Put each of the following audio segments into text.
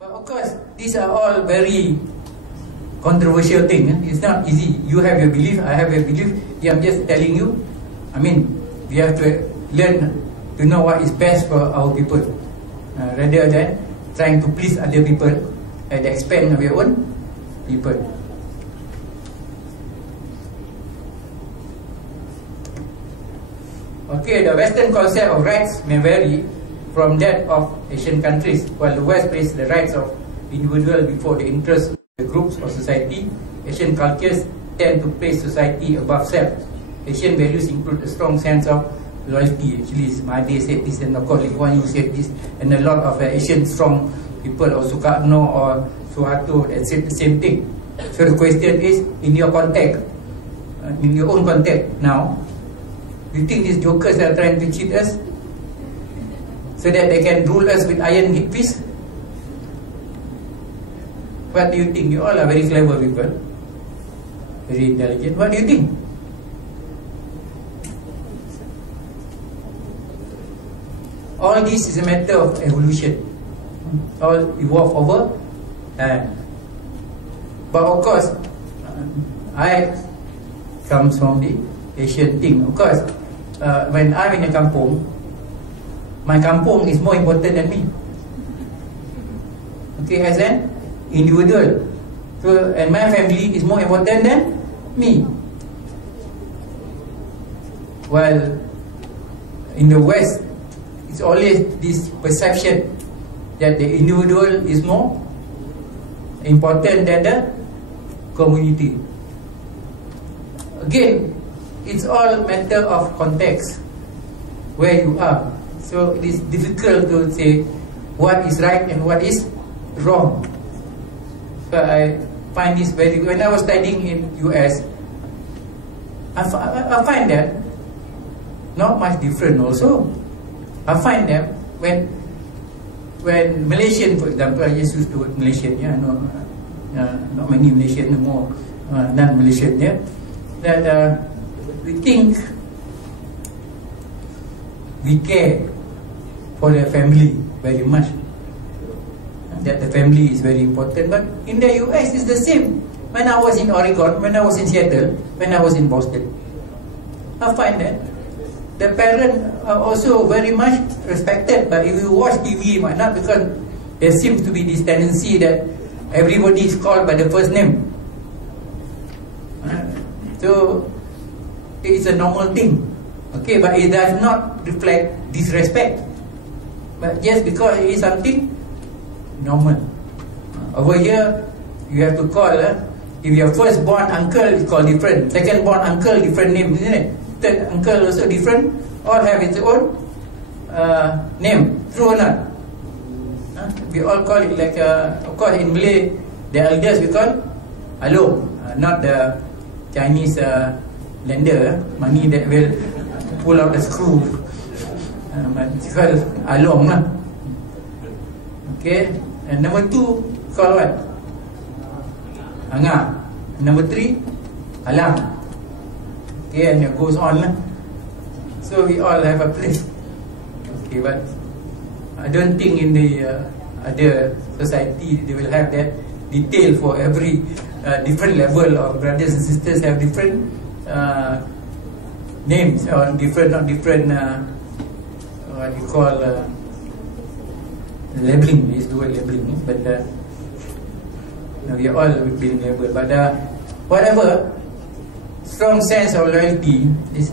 But of course, these are all very controversial things. It's not easy. You have your belief, I have your belief. I'm just telling you. I mean, we have to learn to know what is best for our people, rather than trying to please other people at the expense of your own people. Okay, the Western concept of rights may vary from that of Asian countries. While the West places the rights of individual before the interests of the groups or society, Asian cultures tend to place society above self. Asian values include a strong sense of loyalty. Actually, Mahathir said this, and of course Lee Kuan Yew said this, and a lot of Asian strong people, or Sukarno or Suharto, that said the same thing. So the question is, in your context, in your own context now, do you think these jokers are trying to cheat us so that they can rule us with iron fist? What do you think? You all are very clever people, very intelligent. What do you think? All this is a matter of evolution. All evolve over time. But of course, I comes from the Asian thing. Of course, when I'm in a kampung, my kampung is more important than me. Okay, as an individual. So, and my family is more important than me. While in the West, it's always this perception that the individual is more important than the community. Again, it's all matter of context, where you are. So it is difficult to say what is right and what is wrong. So I find this very, when I was studying in US, I find that not much different also. I find that when Malaysian, for example, I just use the word Malaysian, yeah, no, not many Malaysian, no more non-Malaysian, yeah, that we think we care for the family very much, that the family is very important. But in the US it's the same. When I was in Oregon, when I was in Seattle, when I was in Boston, I find that the parents are also very much respected. But if you watch TV, might not, because there seems to be this tendency that everybody is called by the first name. So it's a normal thing. Okay, but it does not reflect disrespect. But just because it is something normal. Over here, you have to call. If your first born uncle is called different, second born uncle different name, isn't it? Third uncle also different. All have its own name. True or not? We all call it like, of course in Malay, the elders we call Along, not the Chinese lender, money that will pull out the screw. But it's called Along lah. Okay, and number 2 called what? Anga. Number 3, Alang. Okay, and it goes on lah. So we all have a place. Okay, but I don't think in the other society they will have that detail for every different level of brothers and sisters have different names, or different, not different what you call labeling. Is the word labeling, but we are all being labeled. But whatever, strong sense of loyalty is,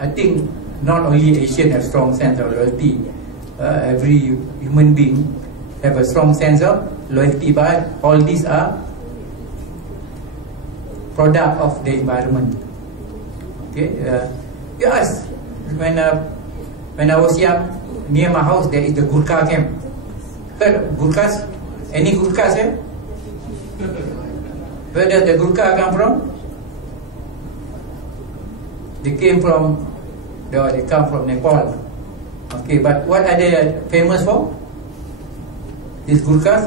I think, not only Asian have strong sense of loyalty. Every human being have a strong sense of loyalty, but all these are product of the environment. Okay, yes. When I was young, near my house there is the Gurkha camp. Heard Gurkhas? Any Gurkhas here? Where does the Gurkha come from? They come from Nepal. Okay, but what are they famous for? These Gurkhas,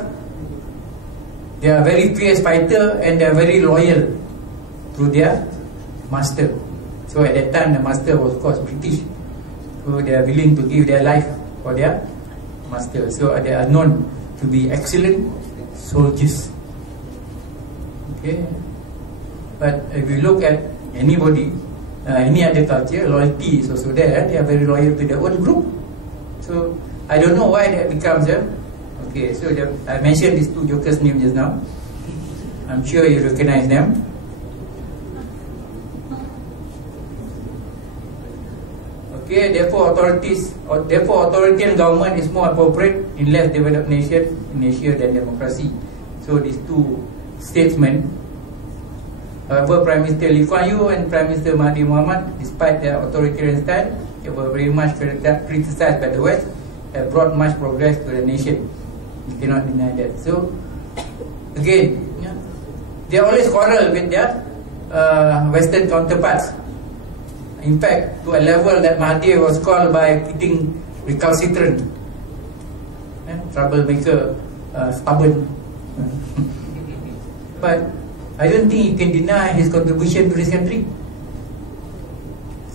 they are very fierce fighter and they are very loyal to their master. So at that time the master was, of course, British. So they are willing to give their life for their master. So they are known to be excellent soldiers. Okay, but if you look at anybody, any other culture, loyalty is also there. They are very loyal to their own group. So I don't know why that becomes a. Okay, so I mentioned these two jokers' names just now. I'm sure you recognize them. Okay, therefore authoritarian government is more appropriate in less developed nation in Asia than democracy. So these two statesmen, however, Prime Minister Lee Kuan Yew and Prime Minister Mahathir Mohamad, despite their authoritarian style, they were very much criticized by the West, have brought much progress to the nation. You cannot deny that. So again, they always quarrel with their Western counterparts. In fact, to a level that Mahathir was called by Keating recalcitrant, troublemaker, stubborn. But I don't think you can deny his contribution to this country.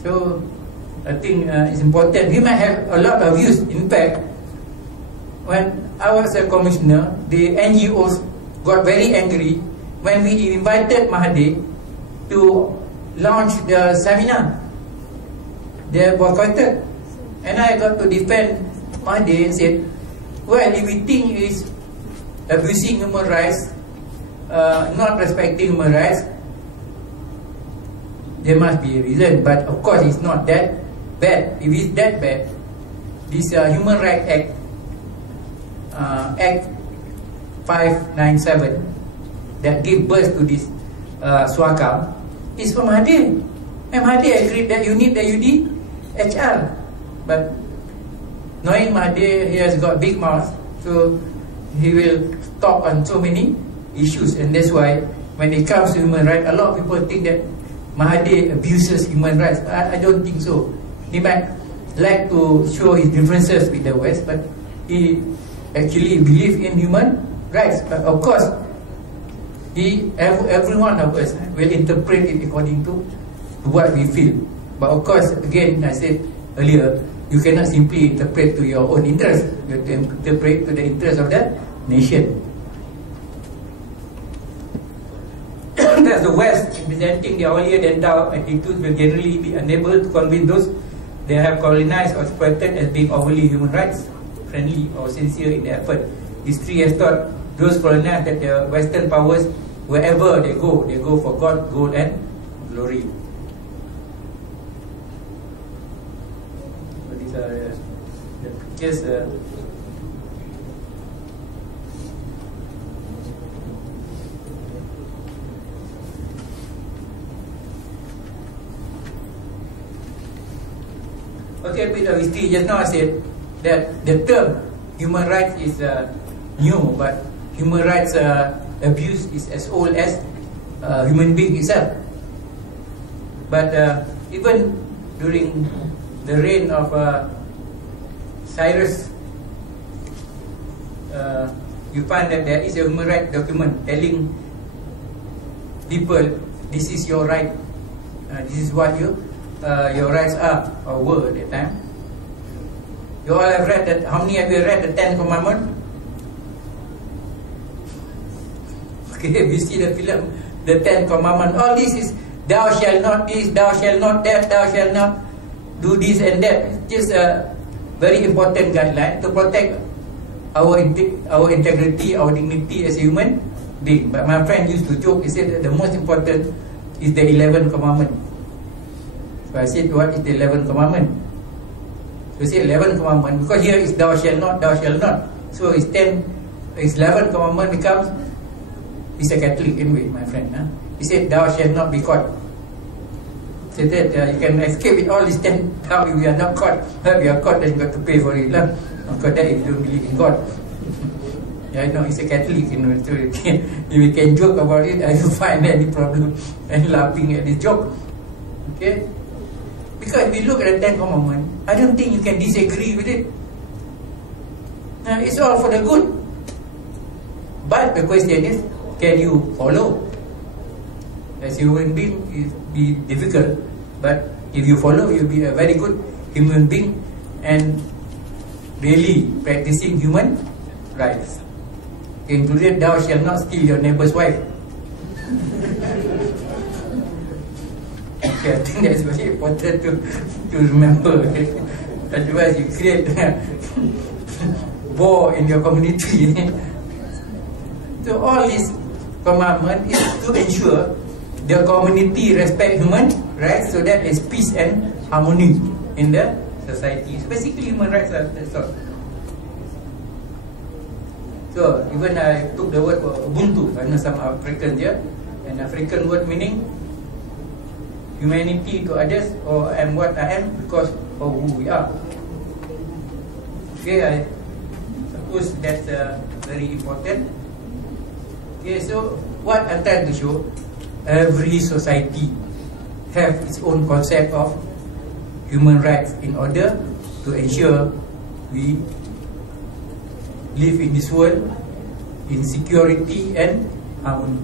So I think it's important. He might have a lot of views. In fact, when I was a commissioner, the NGOs got very angry when we invited Mahathir to launch the seminar. They boycotted, and I got to defend Mahathir and said, well, if we think he's abusing human rights, not respecting human rights, there must be a reason. But of course it's not that bad. If it's that bad, this Human Rights Act, Act 597, that gave birth to this SUHAKAM, is from Mahathir. And Mahathir agreed that you need the UDHR. But knowing Mahathir, he has got big mouth, so he will talk on so many issues. And that's why when it comes to human rights, a lot of people think that Mahathir abuses human rights. I don't think so. He might like to show his differences with the West, but he actually believes in human rights. But of course, every one of us will interpret it according to what we feel. But of course, again, I said earlier, you cannot simply interpret to your own interest. You have to interpret to the interest of the nation. Thus, the West, presenting their holier-than-thou attitudes, will generally be unable to convince those they have colonized or exploited as being overly human rights friendly or sincere in their effort. History has taught those colonized that the Western powers, wherever they go for God, gold, and glory. So these are the pictures. Okay, a bit of history. Just now I said that the term human rights is new, but human rights abuse is as old as human being itself. But even during the reign of Cyrus, you find that there is a human rights document telling people, this is your right, this is what your rights are or were at that time. You all have read that. How many have you read the 10 Commandments? Okay, we see the film, the 10 Commandments. All this is thou shalt not this, thou shalt not that, thou shalt not do this and that. It's just a very important guideline to protect our integrity, our dignity as a human being. But my friend used to joke. He said that the most important is the 11th Commandment. So I said, what is the 11th Commandment? So he said 11th Commandment, because here is thou shalt not, thou shalt not. So it's 11th Commandment becomes, he's a Catholic anyway, my friend. He said, thou shalt not be caught. So that you can escape with all these 10. Now if you are not caught, if you are caught, then you got to pay for it. Because that if you don't believe in God. Yeah, I know he's a Catholic, you know, so if you can joke about it, I don't find any problem and laughing at this joke. Okay? Because if you look at the 10 Commandments, I don't think you can disagree with it. It's all for the good. But the question is, can you follow? As a human being, it will be difficult. But if you follow, you'll be a very good human being and really practicing human rights. included thou shalt not steal your neighbor's wife. Okay, I think that's very important to remember. Okay? Otherwise, you create war in your community. So all this commandment is to ensure the community respect human rights, so that there is peace and harmony in the society. So basically, human rights are that's all. So even I took the word for Ubuntu. I know some Africans here, an African word meaning humanity to others, or I am what I am because of who we are. Okay, I suppose that's very important. Okay, so what I'm trying to show, every society have its own concept of human rights in order to ensure we live in this world in security and harmony.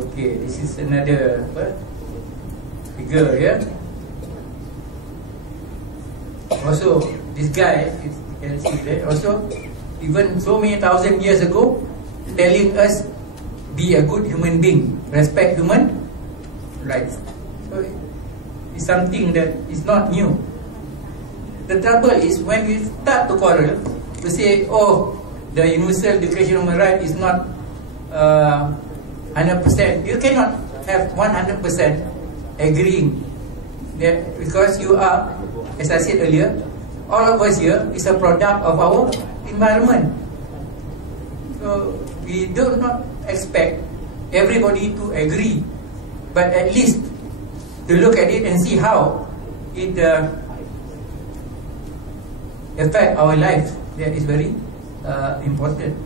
Okay, this is another figure here. Also, this guy, you can see that also, even so many thousand years ago, telling us be a good human being, respect human rights. So it's something that is not new. The trouble is when we start to quarrel, to say, oh, the Universal Declaration of Human Rights is not 100%. You cannot have 100% agreeing that, because you are, as I said earlier, all of us here is a product of our environment. So we do not expect everybody to agree, but at least to look at it and see how it affect our life. That is very important.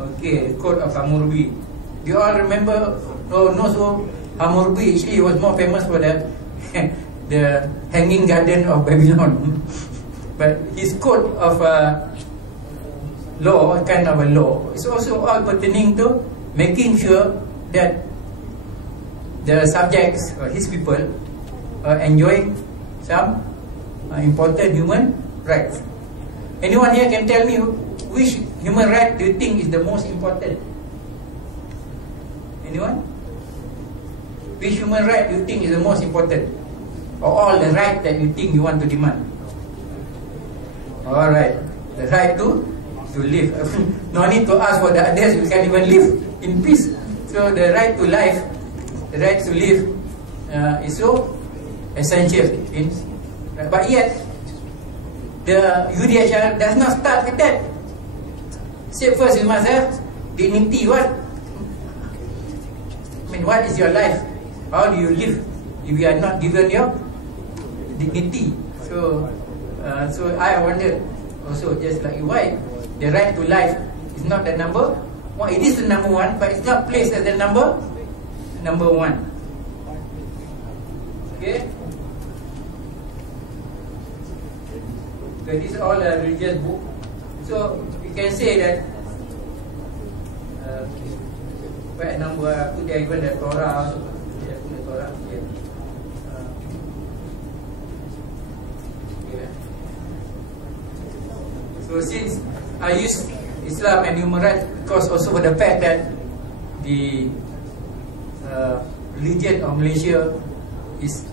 Okay, Code of Hammurabi. Do you all remember? Oh no, so Hammurabi actually was more famous for the the Hanging Garden of Babylon. But his code of law, kind of a law, is also all pertaining to making sure that the subjects or his people are enjoying some important human rights. Anyone here can tell me which human right do you think is the most important? Anyone? Which human right do you think is the most important? Or all the right that you think you want to demand? Alright, the right to live. No need to ask for the others, we can even live in peace. So the right to life, the right to live is so essential. But yet, the UDHR does not start with that. Say first you must have dignity. What? I mean, what is your life? How do you live if you are not given your dignity? So I wonder also, just like why the right to life is not the number one. It is the number one, but it's not placed as the number one. Okay. So this is all a religious book. So you can say that right number put there even the Torah also. Yeah, put the Torah. Yeah. So since I use Islam and human rights, because also for the fact that the religion of Malaysia is